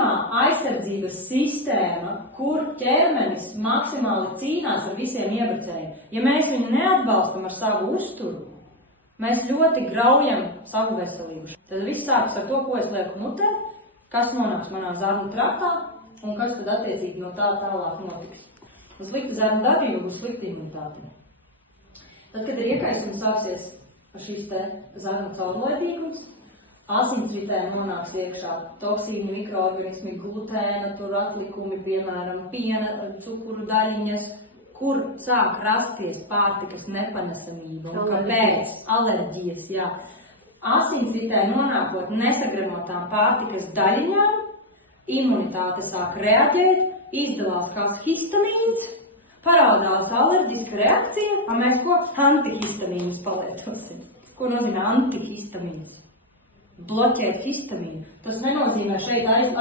pirmā aizsardzības sistēma, kur ķermenis maksimāli cīnās ar visiem iebrucējiem. Ja mēs viņu neatbalstam ar savu uzturu, mēs ļoti graujam savu veselību. Tad viss sākas ar to, ko es lieku mutē, kas nonāks manā zarnu traktā un kas tad attiecīgi no tā tālāk notiks. Slikta zarnu darbība būs slikta imunitāte. Tad, kad ir iekaisums sāksies šīs te zarnu caurlaidīgums, asinsritē nonāks iekšā toksīni, mikroorganismi, glutēna, tur atlikumi, piemēram, piena, cukuru daļiņas, kur sāk rasties pārtikas nepanesamība un kāpēc alerģijas, jā. Asinsritē nonākot nesagremotām pārtikas daļiņām, imunitāte sāk reaģēt, izdalās kāds histamīns, parādās alerģiska reakcija, un mēs ko antihistamīnus palietosim. Ko nozīmē antihistamīns? Bloķēt histamīnu. Tas nenozīmē šeit aizliegt